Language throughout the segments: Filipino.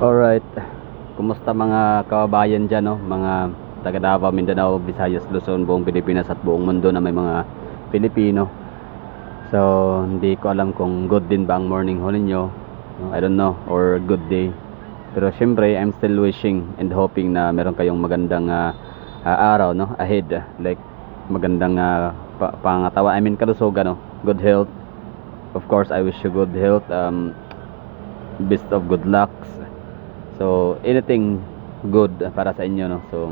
Alright, kumusta mga kababayan dyan, no? Mga taga Davao, Mindanao, Visayas, Luzon, buong Pilipinas at buong mundo na may mga Pilipino. So, hindi ko alam kung good din ba ang morning ho ninyo. No, I don't know, or good day. Pero syempre, I'm still wishing and hoping na meron kayong magandang araw, no? Ahead. Like, magandang pangatawan. I mean, kalusugan, no? Good health. Of course, I wish you good health. Best of good lucks. So, anything good para sa inyo, no? So,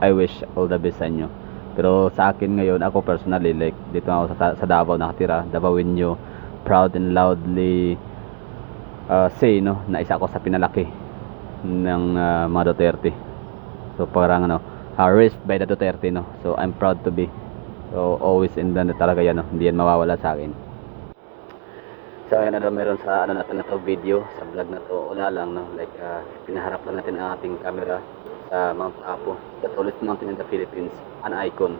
I wish all the best sa inyo. Pero sa akin ngayon, ako personally, like, dito ako sa Davao nakatira, Davaoenyo, proud and loudly say, no, na isa ako sa pinalaki ng mga Duterte. So, parang, raised by the Duterte, no? So, I'm proud to be. So, always in the talaga yan, no? Hindi yan mawawala sa akin. So ayun na meron sa natin na to video, sa vlog na to, wala lang, no, like pinaharap lang natin ang ating camera sa Mount Apo, the tallest mountain in the Philippines, an icon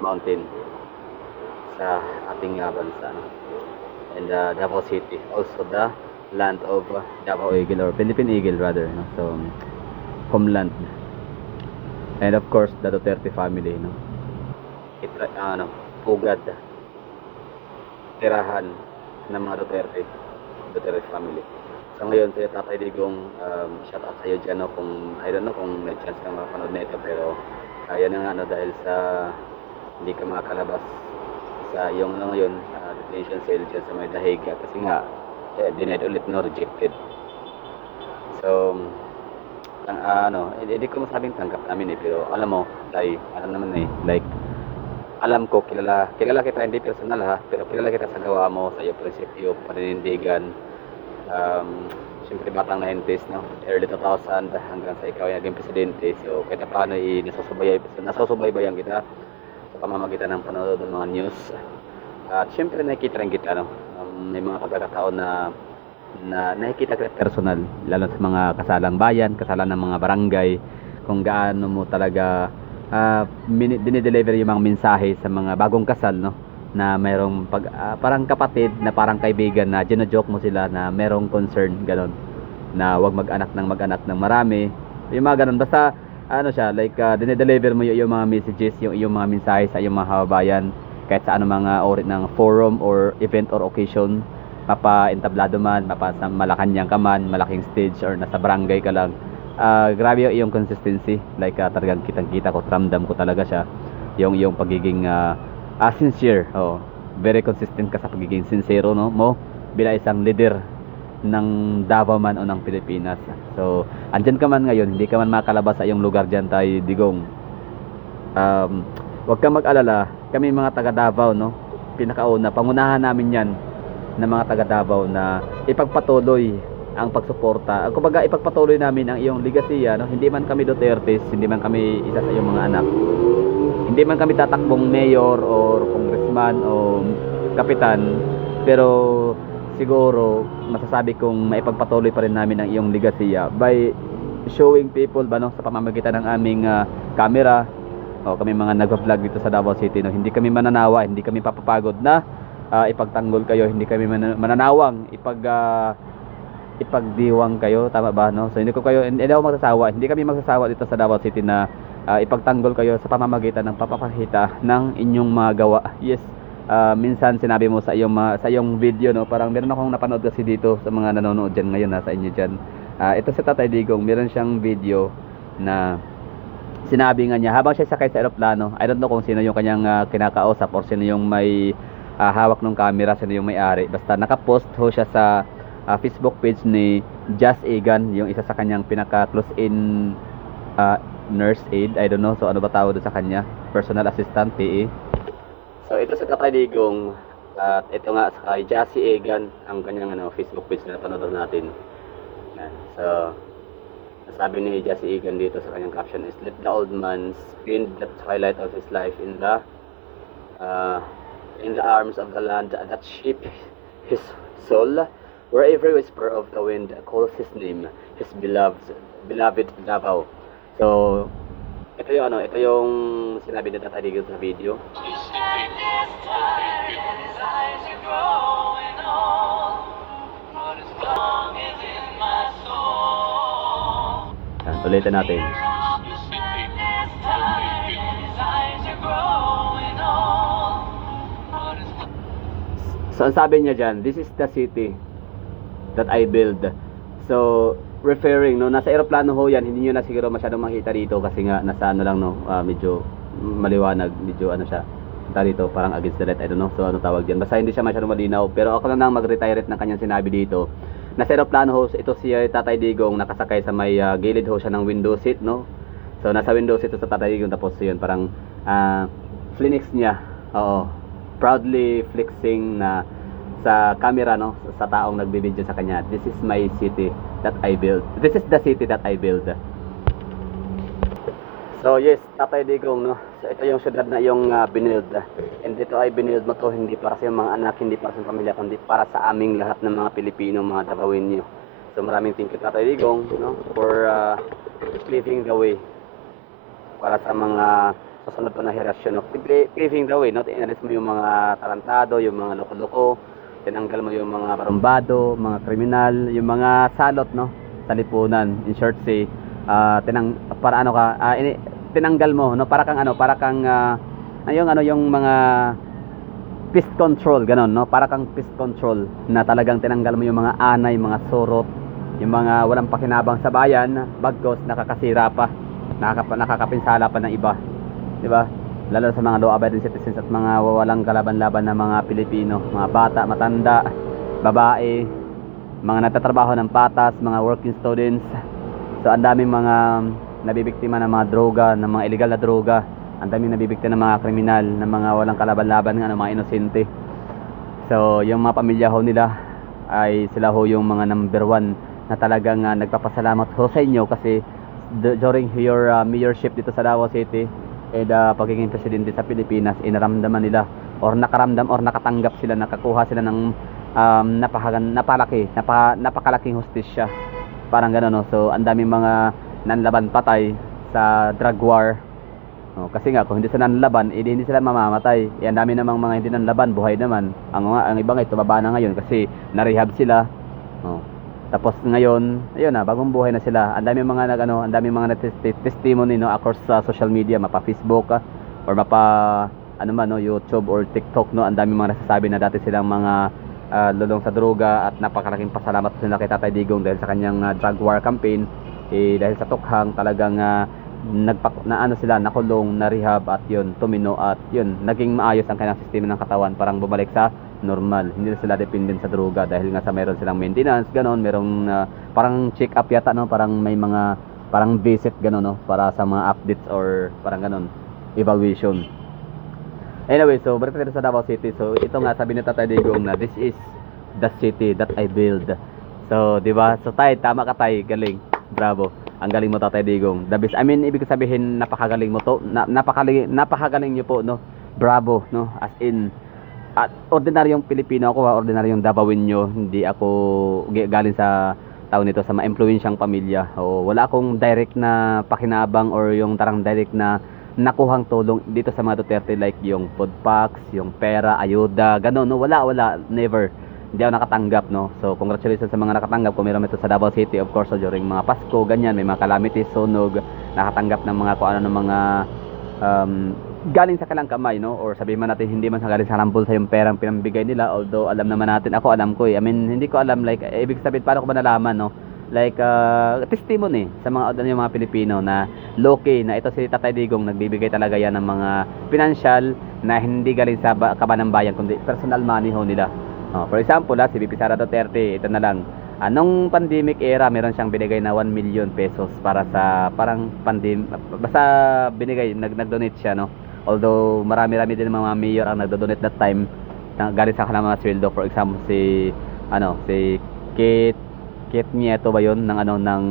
mountain sa ating bansa, no? And Davao City, also the land of Davao Eagle, or Philippine Eagle rather, no? So homeland, and of course the Duterte family, no? Pugad, tirahan ng mga Duterte family. So ngayon sa Tatay Digong, shout out sa iyo dyan, no? Kung I don't know kung may chance kang mapanood na ito, pero yan na nga, no, dahil sa hindi ka makakalabas sa iyong ngayon detention cell dyan sa may Dahiga kasi nga denied ulit, no, rejected. So hindi ko masabing tanggap namin pero alam mo, alam naman like alam ko, kilala kita hindi personal ha, pero kilala kita sa gawa mo, sa iyo prinsipyo, paninindigan. Siyempre batang 90s, no? Early 2000 hanggang sa ikaw ay naging presidente. So kahit paano nasusubaybayan kita sa pamamagitan ng panonood ng mga news. At siyempre nakikita rin kita, no? May mga pagkakataon na nakikita kita personal, lalo sa mga kasalang bayan, kasalan ng mga barangay, kung gaano mo talaga dinideliver yung mga mensahe sa mga bagong kasal, no, na mayroong parang kapatid, na parang kaibigan, na gino-joke mo sila na mayroong concern, ganon, na wag mag-anak ng marami, yung mga ganon. Basta siya, like dinideliver mo yung mga messages, yung mga mensahe sa iyong mga kababayan, kahit sa anong mga ori ng forum or event or occasion, mapa-entablado man, mapa sa Malacanang ka man, malaking stage, or nasa barangay ka lang. Grabe yung consistency, like talagang kitang-kita ko, ramdam ko talaga siya, yung pagiging sincere. Very consistent ka sa pagiging sincero, no, mo bilang isang leader ng Davao man o ng Pilipinas. So andyan ka man ngayon, hindi ka man makalabas sa iyong lugar dyan, Tay Digong. Huwag kang mag-alala, kami mga taga Davao, no, pinakauna, pangunahan namin yan ng mga taga Davao na ipagpatuloy ang pagsuporta. Kumbaga ipagpatuloy namin ang iyong legacy, no? Hindi man kami Dutertes, hindi man kami isa sa iyong mga anak, hindi man kami tatakbong mayor or congressman o kapitan, pero siguro masasabi kong maipagpatuloy pa rin namin ang iyong legacy by showing people ba, no, sa pamamagitan ng aming camera, kami mga nag-vlog dito sa Davao City, no? Hindi kami mananawa, hindi kami papapagod na ipagtanggol kayo, hindi kami mananawang ipagdiwang kayo, tama ba, no? So hindi ako magsasawa, hindi kami magsasawa dito sa Davao City na ipagtanggol kayo sa pamamagitan ng papapakita ng inyong mga gawa. Yes, minsan sinabi mo sa iyong video, no, parang meron akong napanood kasi dito sa mga nanonood diyan ngayon, sa inyo diyan. Ito si Tatay Digong, meron siyang video na sinabi nga niya habang siya sakay sa eroplano. I don't know kung sino yung kanyang kinakausap or sino yung may hawak ng camera, sino yung may-ari. Basta nakapost ho siya sa Facebook page ni Jas Egan, yung isa sa kanyang pinaka-close in nurse aide, I don't know, so ano ba tawag sa kanya, personal assistant, PA. So ito sa Tatay Digong, at ito nga sa kay Jas Egan ang kanyang Facebook page na napanood natin. So sabi ni Jas Egan dito sa kanyang caption is, "Let the old man spend the twilight of his life in the arms of the land that shaped his soul, where every whisper of the wind calls his name, his beloved Davao." So ito yung sinabi ni Tatay Digong sa video. But as long as in my soul Ulitin natin. So ang sabi niya dyan, this is the city that I build. So referring, no, nasa eroplano ho yan, hindi nyo na siguro masyadong makita dito kasi nga nasa ano lang, no, medyo maliwanag, medyo ano siya dito, parang against the light, I don't know, so ano tawag dyan, basta hindi siya masyadong malinaw. Pero ako na nang mag-retire ng kanyang sinabi dito, nasa eroplano ho, ito si Tatay Digong nakasakay sa may gilid ho siya ng window seat, no. So nasa window seat sa Tatay Digong, tapos yun parang flinix niya, oo, proudly flexing na sa camera, no, sa taong nagbibideo sa kanya. This is my city that I built. This is the city that I built. So yes, Tatay Digong, no. So ito yung syudad na yung binild. And dito ay binild mo to hindi para sa mga anak, hindi para sa pamilya, kundi para sa aming lahat ng mga Pilipino, mga Davao-enyo. So maraming thank you Tatay Digong, no, for paving the way para sa mga susunod pa na henerasyon, no. Paving the way, no. Inalis mo yung mga tarantado, yung mga loko-loko, tinanggal mo yung mga barumbado, mga kriminal, yung mga salot, no, sa lipunan. In short say, para ano ka, tinanggal mo, no, para kang yung mga pest control, ganon, no, para kang pest control na talagang tinanggal mo yung mga anay, mga surot, yung mga walang pakinabang sa bayan, bagkos nakakasira pa, nakakapinsala pa ng iba, di ba? Lalo sa mga law-abiding citizens at mga walang kalaban-laban na mga Pilipino, mga bata, matanda, babae, mga nagtatrabaho ng patas, mga working students. So ang daming mga nabibiktima ng mga droga, ng mga illegal na droga, ang daming nabibiktima ng mga kriminal, ng mga walang kalaban-laban ng mga inosente. So yung mga pamilya ho nila ay sila ho yung mga number one na talagang nagpapasalamat ho sa inyo kasi during your mayorship dito sa Davao City, pagiging presidente sa Pilipinas, inaramdaman nila or nakaramdam or nakatanggap sila, nakakuha sila ng napakalaking hustisya, parang gano'n, no? So ang daming mga nanlaban patay sa drug war, no? Kasi nga kung hindi sila nanlaban, hindi sila mamamatay. Ang dami namang mga hindi nanlaban, buhay naman. Ang iba nga tumaba na ngayon kasi na-rehab sila, no? Tapos ngayon, ayun na, bagong buhay na sila. Ang daming mga ang daming mga testimony, no, across sa social media, mapa Facebook or mapa no, YouTube or TikTok, no. Ang daming mga nasasabi na dati silang mga lulong sa droga at napakalaking pasalamat sila kay Tatay Digong dahil sa kanyang drug war campaign. Dahil sa tukhang talagang sila nakulong, na rehab at yun, tumino at yun, naging maayos ang kanilang sistema ng katawan, parang bumalik sa normal. Hindi na sila dependent sa droga dahil nga sa meron silang maintenance, ganon, merong parang check up yata, no, parang may mga parang visit ganon, no, para sa mga updates or parang ganon, evaluation. Anyway, so balik tayo sa Davao City. So ito nga sabi ni Tatay Digong na this is the city that I build. So di ba? So tama ka tay, galing. Bravo. Ang galing mo Tatay Digong. The best. I mean, ibig sabihin napakagaling mo to. Napakagaling niyo po, no. Bravo, no. As in at ordinaryong Pilipino ako, ordinaryong Davaoenyo, hindi ako galing sa tao nito sa ma-impluwensyang pamilya. O wala akong direct na pakinabang or yung tarang direct na nakuhang tulong dito sa mga Duterte, like yung food packs, yung pera, ayuda, gano'n, no? Wala, never. Hindi ako nakatanggap, no. So congratulations sa mga nakatanggap. Kung meron ito sa Davao City, of course, so, during mga Pasko, ganyan, may mga calamities, sunog, nakatanggap ng mga kung ano ng mga galing sa kalang kamay, no, or sabihin man natin hindi man sa galing sa rambol sa yung perang pinambigay nila, although alam naman natin, ako alam ko I mean, hindi ko alam, like, ibig sabihin, paano ko ba nalaman, no, like, testimony sa mga yung mga Pilipino na low-key, na ito si Tatay Digong, nagbibigay talaga yan ng mga financial na hindi galing sa kaban ng bayan, kundi personal money ho nila. For example, si VP Sara Duterte, ito na lang, anong pandemic era, meron siyang binigay na 1 million pesos para sa parang basta binigay, nag-donate siya, no. Although marami-rami din mga mayor ang nagdo-donate that time galing sa kanilang mga sweldo. For example, si Kate Nieto ba yun ng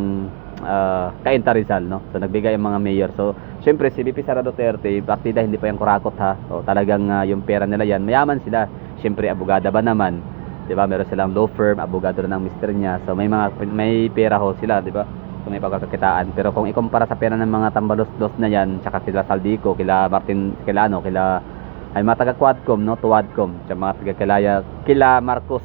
Cainta Rizal, no. So nagbigay ang mga mayor. So syempre si VP Sara Duterte, partida hindi pa yung kurakot, ha. So talagang yung pera nila yan, mayaman sila. Syempre abogada ba naman, 'di ba? Meron silang law firm, abogado rin ng mister niya. So may pera ho sila, 'di ba? So may pagkakakitaan. Pero kung ikumpara sa pera ng mga tambalos-los na yan, tsaka kila Saldico, kila Martin, kila ay mga taga-Quadcom, no, Tuwadcom, tsaka mga kila Marcos,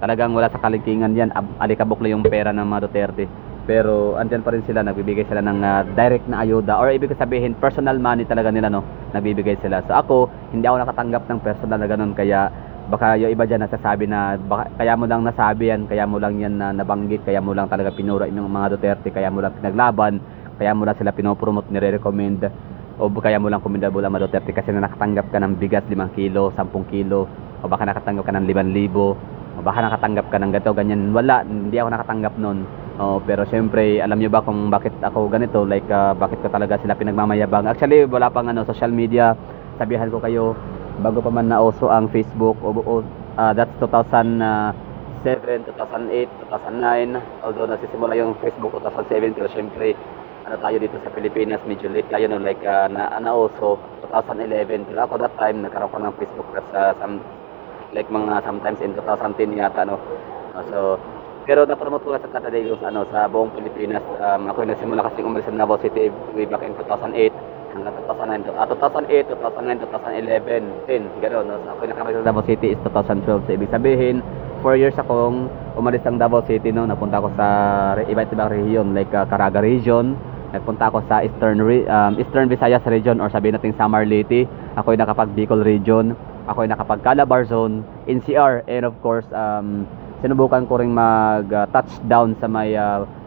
talagang wala sa kaligtingan yan. Alikabok lang yung pera ng mga Duterte. pero andyan pa rin sila, nagbibigay sila ng direct na ayuda, or ibig sabihin personal money talaga nila, no, nagbibigay sila. So ako, hindi ako nakatanggap ng personal na ganun, kaya baka yung iba dyan nasasabi na baka, kaya mo lang nasabi yan, kaya mo lang yan na nabanggit, kaya mo lang talaga pinura yung mga Duterte, kaya mo lang pinaglaban, kaya mo lang sila pinopromote, nire-recommend, o kaya mo lang commendable ang mga Duterte kasi na nakatanggap ka ng bigas 5 kilo, 10 kilo, o baka nakatanggap ka ng 5,000, o baka nakatanggap ka ng ganito, ganyan. Wala, hindi ako nakatanggap nun. Pero syempre, alam nyo ba kung bakit ako ganito, like bakit ko talaga sila pinagmamayabang. Actually, wala pang social media, sabihan ko kayo, bago pa man nauso ang Facebook, that's 2007, 2008, 2009, although nasisimula yung Facebook 2007, pero syempre, tayo dito sa Pilipinas, medyo late tayo, no, like nauso 2011, pero ako that time, nagkaroon ko ng Facebook sa like mga sometimes in 2010 yata, no. So pero na-promote ko sa Catadegos sa buong Pilipinas. Ako nagsimula kasi umalis sa Davao City way back in 2008 hanggang 2009, 2011, 10, gano'n, no. So ako nakamalis sa Davao City is 2012. So ibig sabihin 4 years akong umalis ng Davao City, no. Napunta ako sa iba't ibang region like Caraga region. Nagpunta ako sa Eastern Visayas region, or sabihin natin Samar Leyte. Ako ay nakapag Bicol region. Ako ay nakapag Calabarzon, NCR, and of course sinubukan ko ring mag-touchdown sa may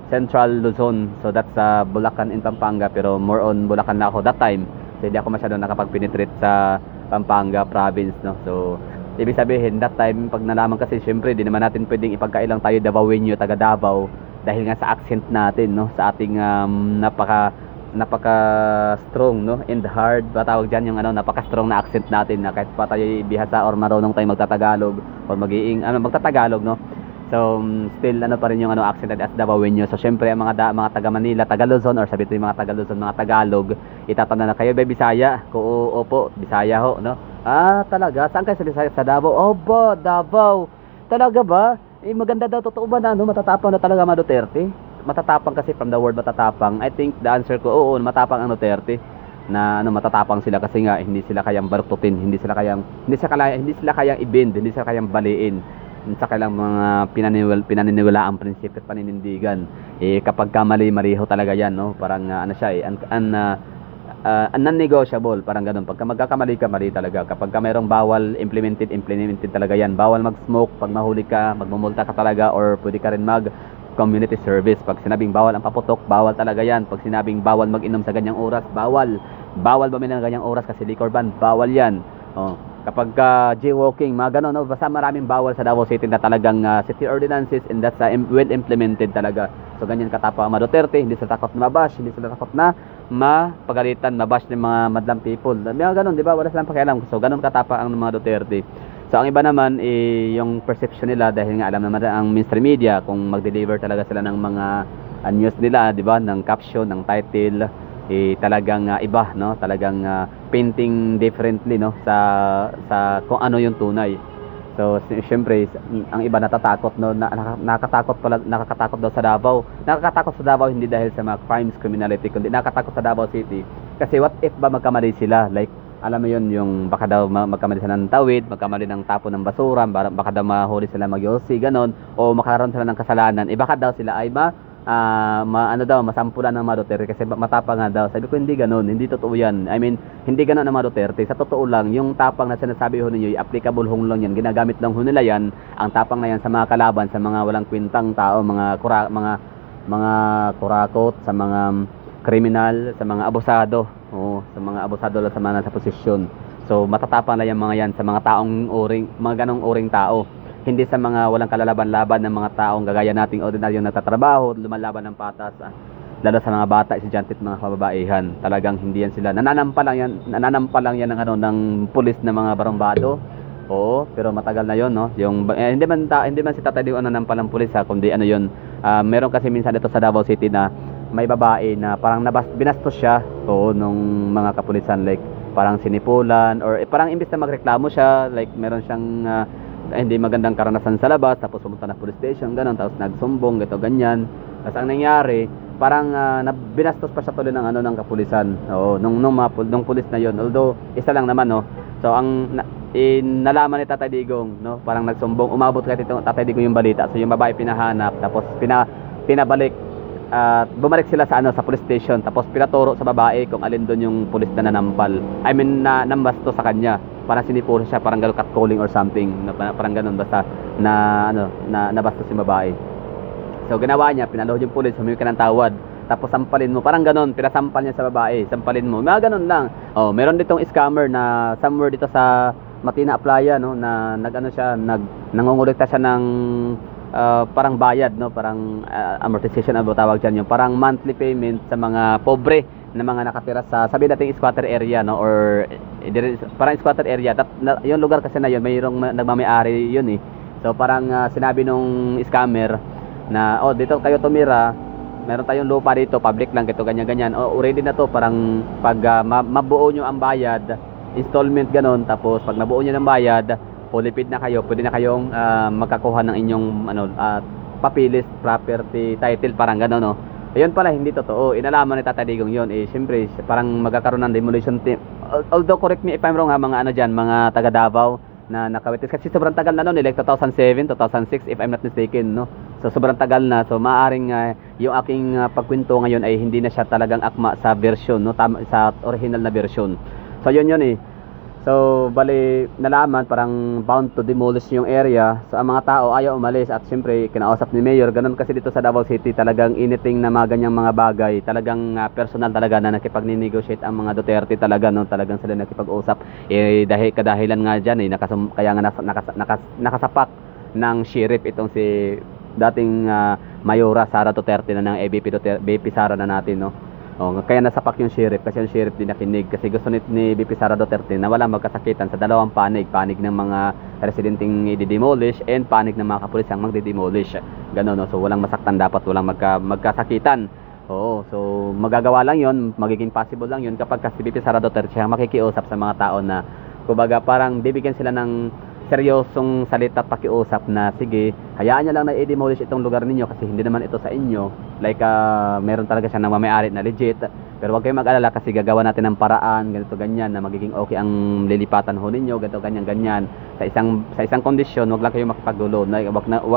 Central Luzon. So that's Bulacan and Pampanga, pero more on Bulacan na ako that time. So hindi ako masyado nakapag-penetrate sa Pampanga province, no. So ibig sabihin that time, pag nalaman, kasi syempre di naman natin pwedeng ipagkailang tayo Davaoenyo, taga Davao, dahil nga sa accent natin, no, sa ating napaka strong, no, and hard ba tawag diyan, yung napaka strong na accent natin, na kahit pa tayo bihasa or marunong tayo magtatagalog or magtatagalog, no. So still pa rin yung accent natin as Davaoenyo. So syempre ang mga taga Manila, taga Luzon, or sabi yung mga taga Luzon, mga Tagalog, itatanong na kayo ba Bisaya? Ko opo, Bisaya ho, no. Talaga, saan kayo sa Bisaya? Sa Davao. Opo, Davao. Talaga ba? Maganda daw, totoo ba na matatapang na talaga mga Duterte? Matatapang kasi, from the word matatapang, I think the answer ko, oo, matapang ang Duterte. Na matatapang sila kasi nga hindi sila kayang barututin, hindi sila kayang i-bend, hindi sila kayang baliin sa kailang mga pinaniniwalaang prinsipyo at paninindigan. Kapag kamali, mariho talaga yan, no. Parang siya non-negotiable, parang ganun. Pagka magkakamali ka, mali talaga. Kapag mayroong bawal, implemented talaga yan. Bawal mag-smoke, pag mahuli ka, magmumulta ka talaga, or pwede ka rin community service. Pag sinabing bawal ang paputok, bawal talaga yan. Pag sinabing bawal mag-inom sa ganyang oras, bawal bumili ng ganyang oras kasi liquor ban, bawal yan. Kapag jaywalking, mga ganun, no? Basta maraming bawal sa Davao City na talagang city ordinances, and that's well implemented talaga. So ganyan katapa ang mga Duterte, hindi sila takot na mabash, hindi sila takot na mapagalitan, mabash ng mga madlang people. Mga ganun, di ba? Wala silang pakialam. So ganun katapa ang mga Duterte. So ang iba naman, yung perception nila, dahil nga alam naman ang mainstream media kung mag-deliver talaga sila ng mga news nila, di ba? Ng caption, ng title, talagang iba, no, talagang painting differently, no, sa kung ano yung tunay. So syempre ang iba natatakot, no, nakakatakot daw sa Davao. Nakakatakot sa Davao hindi dahil sa mga crimes, criminality, kundi nakakatakot sa Davao City kasi what if ba magkamali sila, like alam mo yun, yung baka daw magkamali sila ng tawid, magkamali ng tapon ng basura, baka daw mahuli sila mag-yosi, ganon, o makaroon sila ng kasalanan, baka daw sila ay masampulan ng mga Duterte kasi matapang nga daw. Sabi ko, hindi ganoon, hindi totoo yan. I mean, hindi ganoon ang mga Duterte. Sa totoo lang, yung tapang na sinasabi ho ninyo, applicable ho lang yan, ginagamit lang ho nila yan, ang tapang na yan sa mga kalaban, sa mga walang kwintang tao, mga kurakot, sa mga kriminal, sa mga abusado, sa mga abusado lang sa mga nasa posisyon. So matatapang lang yung mga yan sa mga taong mga ganong uring tao, hindi sa mga walang kalalaban-laban ng mga taong gagaya nating ordinaryong nagtatrabaho, lumalaban ng patas, lalo sa mga bata, estudyante at mga kababaihan. Talagang hindi yan sila. Nananampa lang yan ng pulis na mga barumbado. Oo, pero matagal na yon, no. Yung hindi man si Tatay Digong nanampa ng pulis, kundi yon. Meron kasi minsan dito sa Davao City na may babae na parang binastos siya, nung mga kapulisan, like parang sinipulan, or parang imbes na magreklamo siya, like meron siyang hindi magandang karanasan sa labas, tapos pumunta na police station, ganun, tapos nagsumbong, ganyan. Tapos ang nangyari, parang binastos pa siya tuloy ng kapulisan. Nung pulis na yon. Although isa lang naman, no. So ang nalaman ni Tatay Digong, no, parang nagsumbong, umabot kay Tatay Digong yung balita. So yung babae pinahanap, tapos pinabalik at bumalik sila sa sa police station, tapos pinaturo sa babae kung alin doon yung pulis na nanampal. I mean na nambasto sa kanya. Parang sinipuro siya, parang gano'n catcalling or something, parang gano'n basta na nabastos yung babae. So ginawa niya, pinaluhod yung pulis, humingi ka ng tawad. Tapos sampalin mo, parang gano'n, pinasampal niya sa babae, sampalin mo. Mga gano'n lang. Oh, meron ditong scammer na somewhere dito sa Matina Playa, no, na nangongolekta siya ng parang bayad, no, parang amortization ano tawag diyan, yung parang monthly payment sa mga pobre na mga nakatira sa, sabi natin, squatter area, no, or parang squatter area. Yung lugar kasi na yun, mayroong nagmamay-ari yun eh. So parang sinabi nung scammer na, oh, dito kayo tumira, meron tayong lupa dito, public lang, ito ganyan-ganyan. Oh, ready na to, parang pag mabuo nyo ang bayad, installment ganon, tapos pag nabuo nyo ng bayad, fully-paid na kayo, pwede na kayong magkakuha ng inyong papilis, property, title, parang ganon, no. Ayun pala, hindi totoo. Inalaman ni Tatay Digong yun. Eh, siyempre, parang magkakaroon ng demolition team. Although, correct me if I'm wrong ha, mga dyan, mga taga Davao na nakawitis. Kasi sobrang tagal na noon, like 2007, 2006, if I'm not mistaken, no. So, sobrang tagal na. So, maaring yung aking pagkwento ngayon ay hindi na siya talagang akma sa version, no, sa original na version. So, yun eh. So, bali, nalaman, parang bound to demolish yung area. So, ang mga tao ayaw umalis. At siyempre, kinausap ni Mayor. Ganun kasi dito sa Davao City, talagang anything na mga ganyang mga bagay. Talagang personal talaga na nakipag-negotiate ang mga Duterte talaga, no? Talagang sila nakipag-usap. Eh, dahil kadahilan nga dyan, kaya nga nakasapak ng sheriff itong si dating Mayora Sara Duterte na ng BP Sara na natin, no? Oh, kaya nasapak yung sheriff kasi yung sheriff din nakinig kasi gusto ni BP Sara Duterte na wala magkasakitan sa dalawang panig ng mga residenteng i-demolish and panig ng mga kapulisang magde-demolish. Ganun, no? So walang masaktan, dapat walang magkasakitan. Oo, so magagawa lang yon, magiging possible lang yon kapag si BP Sara Duterte siya makikiusap sa mga tao na kumbaga parang bibigyan sila ng seryosong salita at pakiusap na sige, hayaan niya lang na i-demolish itong lugar ninyo kasi hindi naman ito sa inyo. Like meron talaga siya nang may-ari na legit. Pero huwag kayong mag-alala kasi gagawa natin ng paraan, ganito ganyan, na magiging okay ang lilipatan ho ninyo, ganito ganyan. Sa isang kondisyon, huwag lang kayong makipaggulo.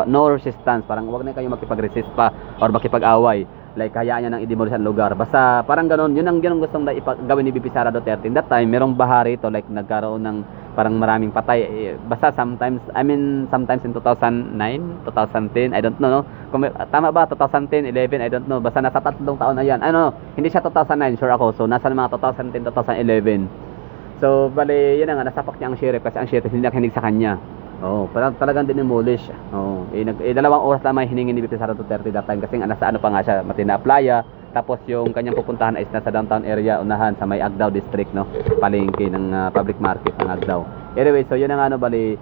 No resistance, parang huwag na kayong makipag-resist pa or makipag-away. Like hayaan niya nang i-demolish ang lugar. Basta parang ganoon, yun ang gustong gawin ni BP Sara Duterte. In that time, merong baha rito, like nagkaroon ng parang maraming patay. Basta sometimes in 2009, 2010, I don't know, no? Kung tama ba, 2010, 11, I don't know. Basta nasa 3 taon na yan. Hindi siya 2009, sure ako. So nasa mga 2010, 2011. So bali, yun na nga, nasapak niya ang sheriff kasi ang sheriff hindi nakinig sa kanya. Oo, talagang dinimolish. Oo, dalawang oras lamang hiningi ni BP Sara Duterte that time kasi nasa pa nga siya, Matina Playa. Tapos yung kanyang pupuntahan is nasa downtown area, unahan sa may Agdao district, no, palengke ng public market ng Agdao. Anyway, so yun ang bali,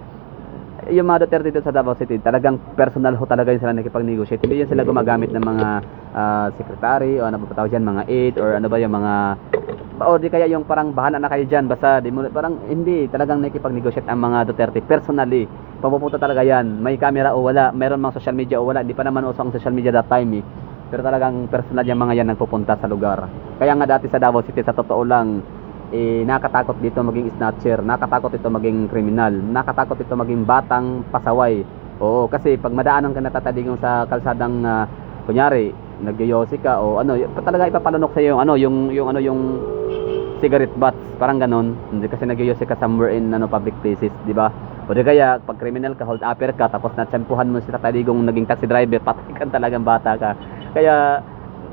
yung mga Duterte dito sa Davao City, talagang personal ho talaga yung sila nakipag-negotiate. Hindi yan sila gumagamit ng mga secretary o ano ba tawag dyan, mga aid or ano ba yung mga, o di kaya yung parang bahala na kayo dyan, basta parang hindi, talagang nakipag-negotiate ang mga Duterte personally. Papupunta talaga yan, may camera o wala, meron mga social media o wala, hindi pa naman uso ang social media that time eh. Pero talagang personal yung mga yan nagpupunta sa lugar. Kaya nga dati sa Davao City, sa totoo lang, nakatakot dito maging snatcher, nakatakot ito maging kriminal, nakatakot ito maging batang pasaway. Oo, kasi pag madaanan ka natatadigong sa kalsadang kunyari, nagyoyosi ka o ano, talaga ipapalunok sa iyo yung cigarette butts, parang ganon. Hindi kasi nagyoyosi ka somewhere in public places, di ba? O di kaya pag criminal ka, hold upper ka, tapos natsempuhan mo si tatadigong naging taxi driver, patay ka talagang bata ka. Kaya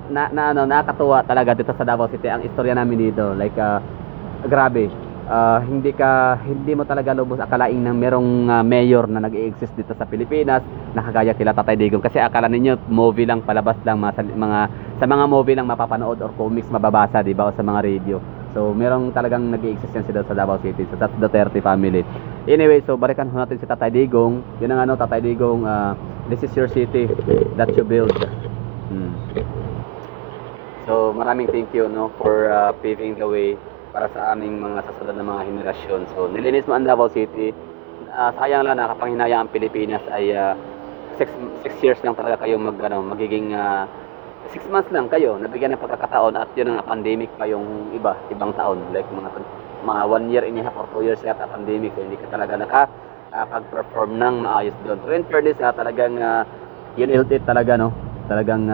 nakakatuwa talaga dito sa Davao City ang istorya namin dito. Like grabe. Hindi mo talaga lubos akalain na merong mayor na nag-i-exist dito sa Pilipinas na kagaya kila Tatay Digong, kasi akala ninyo movie lang, palabas lang, sa mga movie lang mapapanood or comics mababasa, di ba, o sa mga radio. So merong talagang nag-i-exist yan sila sa Davao City, sa Duterte family. Anyway, so balikan ho natin si Tatay Digong. Yun ang Tatay Digong, this is your city that you build. So maraming thank you, no, for paving the way para sa aming mga sasunod na mga henerasyon. So nilinis mo ang Davao City. Sayang lang na kapanghinaya ang Pilipinas ay 6 years lang talaga kayo magiging 6 months lang kayo nabigyan ng pagkakataon, at yun ang pandemic pa yung ibang taon, like mga 1 year and a half or 2 years yata pandemic, so hindi ka talaga pag-perform ng maayos doon. So in fairness, talagang yun it talaga, no, talagang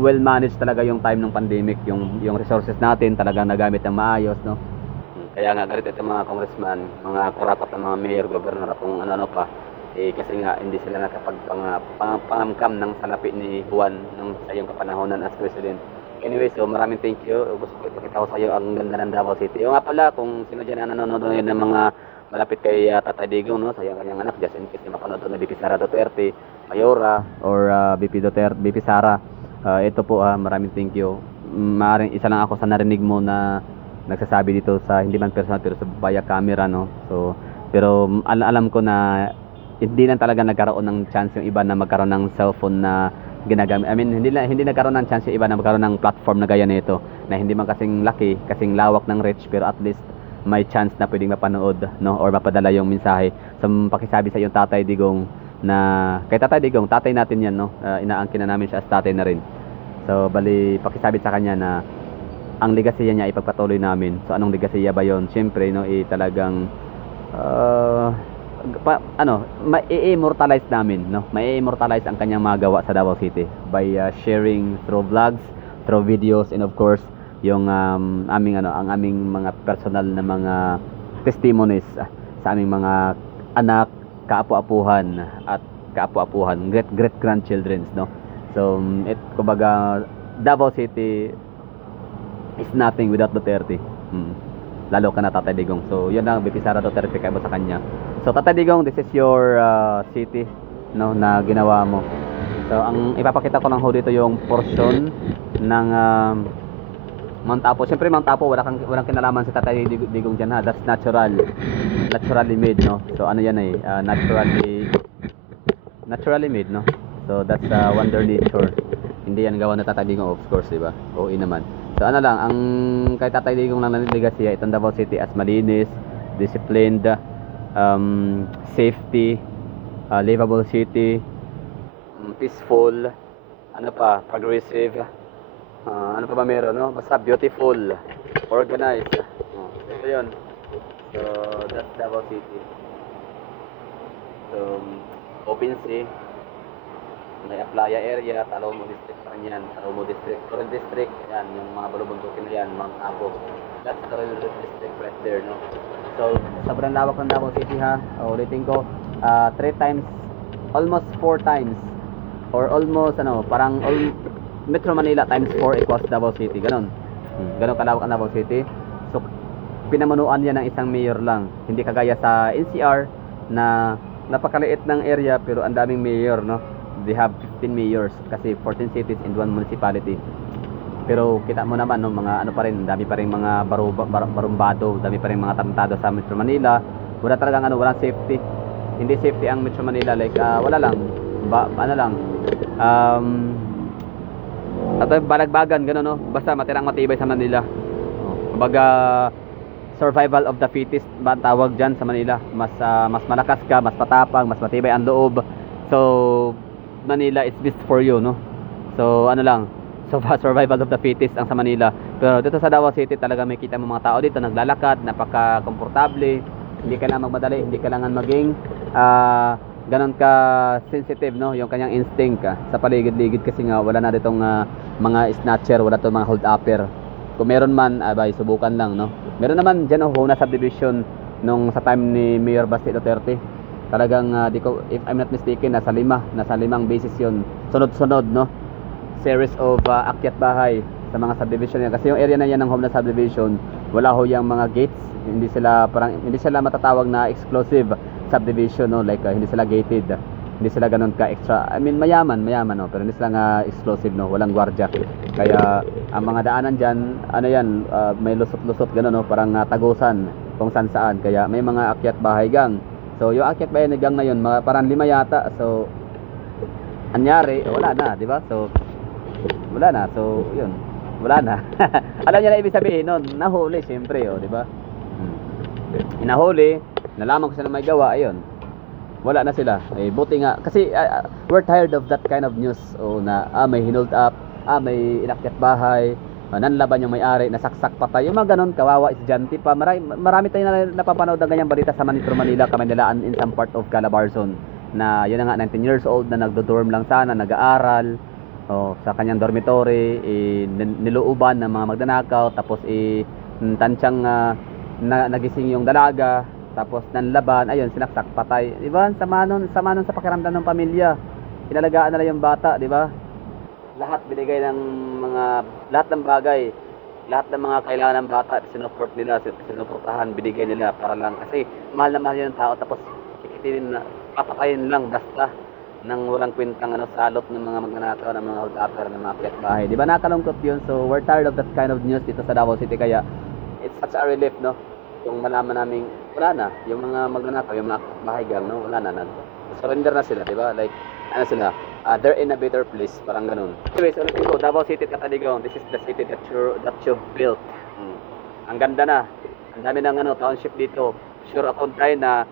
well managed talaga yung time ng pandemic, yung resources natin talagang nagamit ng maayos, no. Kaya nga galit itong mga congressman, mga kurapat na mga mayor, governor at kung ano-ano pa, kasi nga hindi sila nakapagpangamkam ng salapi ni Juan nung sa iyong kapanahonan as president. Anyway, so maraming thank you. Gusto ko ipakita ko sa iyo ang ganda ng Davao City. Yung nga pala, kung sino dyan ang nanonood ngayon ng mga malapit kay Tatay Digong, no, sa iyong kanyang anak, just in case na mapanood na BP Sara Duterte, Mayora, or BP Duterte, BP Sara, ito po, maraming thank you. Maaaring isa lang ako sa narinig mo na nagsasabi dito sa hindi man personal pero sa via camera, no. So pero alam ko na hindi lang talaga nagkaroon ng chance yung iba na magkaroon ng cellphone na ginagamit. I mean, hindi nagkaroon ng chance yung iba na magkaroon ng platform na gaya nito, na hindi man kasing laki, kasing lawak ng reach, pero at least may chance na pwedeng mapanood, no, or mapadala yung mensahe. So pakisabi sa iyong Tatay Digong na kay Tatay Digong, tatay natin 'yan, no. Inaangkin na namin siya as tatay na rin. So bali pakisabi sa kanya na ang legacy niya ipagpatuloy namin. So anong legacy ba 'yon? Siyempre, no, talagang mai-immortalize namin, no. Mai-immortalize ang kanyang mga gawa sa Davao City by sharing through vlogs, through videos, and of course yung ang aming mga personal na mga testimonies sa aming mga anak, kaapu-apuhan at kaapu-apuhan, great grandchildren, no. So kumbaga Davao City is nothing without Duterte. Lalo ka na Tatay Digong. So yun lang, BP Sara Duterte kayo sa kanya. So Tatay Digong, this is your city, no, na ginawa mo. So ang ipapakita ko lang ho dito yung portion ng Mount Apo. Siyempre Mount Apo, walang kinalaman si Tatay Digong dyan, ha. That's naturally made, no. So ano yan naturally made, no. So that's wonder nature. Hindi yan gawa na Tatay Digong, of course, diba? Oo naman. So ano lang, ang kay Tatay Digong lang naniligas siya, itong Davao City as malinis, disciplined, safety, livable city, peaceful, progressive, ano pa ba meron, no? Basta beautiful, organized. Ito yun. So that's Davao City. So open sea, may playa area, Talomo District pa rin yan, Talomo District, Toril District, yan, yung mga balubuntukin na yan, Mount Apo. That's Toril District right there, no? So, sobrang lawak ng Davao City, ha. Ulitin ko, 3 times, almost 4 times, or almost, parang Metro Manila times 4 equals Davao City, ganon. Ganon kalawak ang Davao City. So, pinamunuan yan ng isang mayor lang. Hindi kagaya sa NCR na napakaliit ng area pero ang daming mayor, no? They have 15 mayors kasi 14 cities in one municipality. Pero kita mo naman, no, mga pa rin, dami pa rin mga barumbado, dami pa rin mga tarantado sa Metro Manila. Wala talagang walang safety. Hindi safety ang Metro Manila, like wala lang. At balagbagan gano'n, no. Basta matirang matibay sa Manila. Kumbaga survival of the fittest ba ang tawag diyan sa Manila. Mas malakas ka, mas patapang, mas matibay ang loob. So Manila is best for you, no. So survival of the fittest ang sa Manila. Pero dito sa Davao City talaga may kita mo mga tao dito naglalakad, napaka-komportable, hindi kailangan magmadali, hindi kailangan maging ganon ka sensitive, no, yung kanyang instinct sa paligid-ligid kasi nga wala na ditong mga snatcher, wala tong mga hold upper. Kung meron man, subukan lang, no. Meron naman diyan na subdivision nung sa time ni Mayor Basti Duterte. Talagang if I'm not mistaken, nasa 5 bases yun, sunod-sunod, no, series of akyat bahay sa mga subdivision niya. Kasi yung area na yan ng Homeland Subdivision, wala ho yung mga gates, hindi sila matatawag na exclusive subdivision, no, like hindi sila gated, hindi sila ganun ka extra, I mean mayaman, no, pero hindi sila nga exclusive, no, walang gwardiya. Kaya ang mga daanan diyan, may lusot-lusot ganun, no, parang tagusan kung saan. Kaya may mga akyat bahay gang. So yung akyat bahay na gang na yun, parang 5 yata. So anyari, wala na, di ba? So wala na. So yun, wala na. Alam niya na ibig sabihin nun, nahuli siyempre, di ba? Inahuli, nalaman ko sila may gawa, ayun, wala na sila. Buti nga kasi we're tired of that kind of news, na may hinold up, may inakyat bahay, nanlaban yung may-ari, nasaksak patay, yung mga ganun, kawawa, estudyante pa. Marami tayong napapanood ng ganyang balita sa Metro Manila, Kamandalaan, in some part of Calabarzon, na yun na nga, 19 years old na nagdo-dorm lang sana, nag-aaral, sa kanyang dormitory, niluuban ng mga magnanakaw, tapos tansyang nagising yung dalaga, tapos nanlaban, ayun, sinaksak, patay. Di ba? Sama nun sa pakiramdam ng pamilya. Inalagaan nila yung bata, di ba? Lahat binigay ng lahat ng bagay, lahat ng mga kailangan ng bata, sinupport nila, sinuportahan, binigay nila para lang. Kasi mahal na mahal yun ng tao, tapos kikitin na, papatayin lang basta nang walang kwentang salot ng mga magnanakaw, ng mga hold-upper, ng mga bahay. Di ba nakalungkot yun? So we're tired of that kind of news dito sa Davao City, kaya it's such a relief, no? Yung malaman namin, wala na, yung mga magnanakaw, yung mga bahay gang, no? Wala na, surrender na sila, di ba? Like, ano sila, they're in a better place, parang ganun. Anyways, ulitin ko, Davao City, Cataligaw, this is the city that you've built. Ang ganda na, ang dami ng township dito. Sure ako tayo na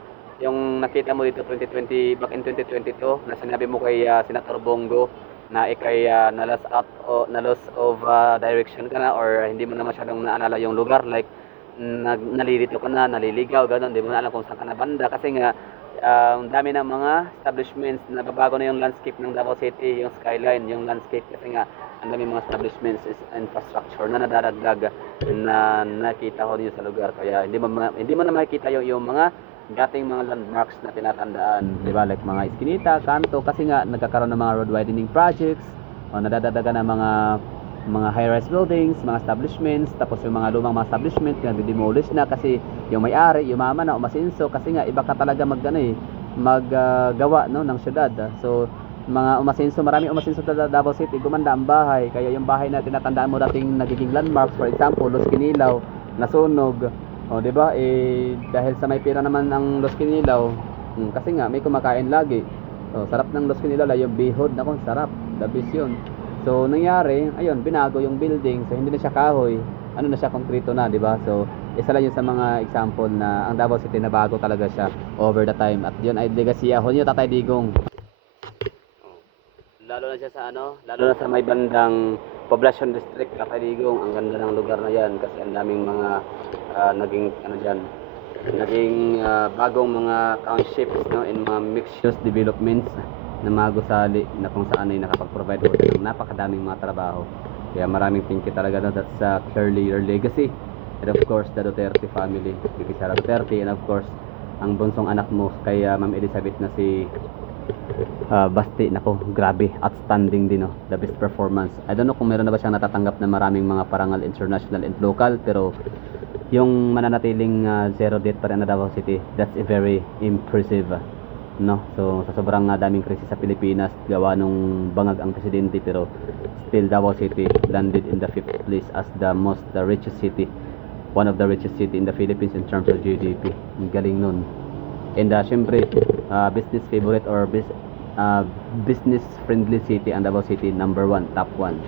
yung nakita mo dito back in 2022, na sinabi mo kay Senator Bongo na ikay na loss of direction ka na, or hindi mo na masyadong naalala yung lugar, like nalilito ka na, naliligaw, gano'n, hindi mo na alam kung saan ka na banda, kasi nga ang dami ng mga establishments, nababago na yung landscape ng Davao City, yung skyline, yung landscape, kasi nga ang dami mga establishments, infrastructure na nadadagdag na nakita ko niyo sa lugar, kaya hindi mo na makikita yung mga dating mga landmarks na tinatandaan, di ba? Like mga Eskinita, Kanto, kasi nga nagkakaroon ng mga road widening projects, o nadadagdagan ng mga high-rise buildings, mga establishments, tapos yung mga lumang mga establishments nagde-demolish na kasi yung may-ari, yumaman na, umasinso, kasi nga iba ka talaga maggawa no ng syudad. So mga maraming umasinso sa Davao City, gumanda ang bahay, kaya yung bahay na tinatandaan mo dating nagiging landmarks, for example, Los Quinilaw, nasunog. O, di ba? Dahil sa may pira naman ang Los Quinilaw, kasi nga may kumakain lagi. O, sarap ng Los Quinilaw, yung bihod, nako, sarap, the best yun. So, nangyari, ayun, binago yung building, so hindi na siya kahoy, ano na siya, konkrito na, di ba? So, isa lang yun sa mga example na ang Davao City na bago talaga siya over the time, at yun ay legacy ahon yun, Tatay Digong. Lalo na siya lalo na sa may bandang Poblacion District, Tatay Digong, ang ganda ng lugar na yan, kasi ang daming mga naging bagong mga townships, no, in mga mixed-use developments na mga gusali, na kung saan ay nakapag-provide ng napakadaming mga trabaho. Kaya maraming thank you talaga, no? That's clearly your legacy. And of course, the Duterte family, Bibi Sara Duterte, and of course, ang bunsong anak mo kay Ma'am Elizabeth na si Basti. Nako, grabe, outstanding din, no? The best performance. I don't know kung meron na ba siyang natatanggap na maraming mga parangal international and local, pero yung mananatiling zero death pa rin na Davao City, that's a very impressive, no? So sa sobrang daming krisis sa Pilipinas, gawa nung bangag ang presidente, pero still Davao City landed in the 5th place as the richest city, one of the richest city in the Philippines in terms of GDP. Ang galing nun. And syempre, business favorite or business friendly city, ang Davao City, number 1, top 1.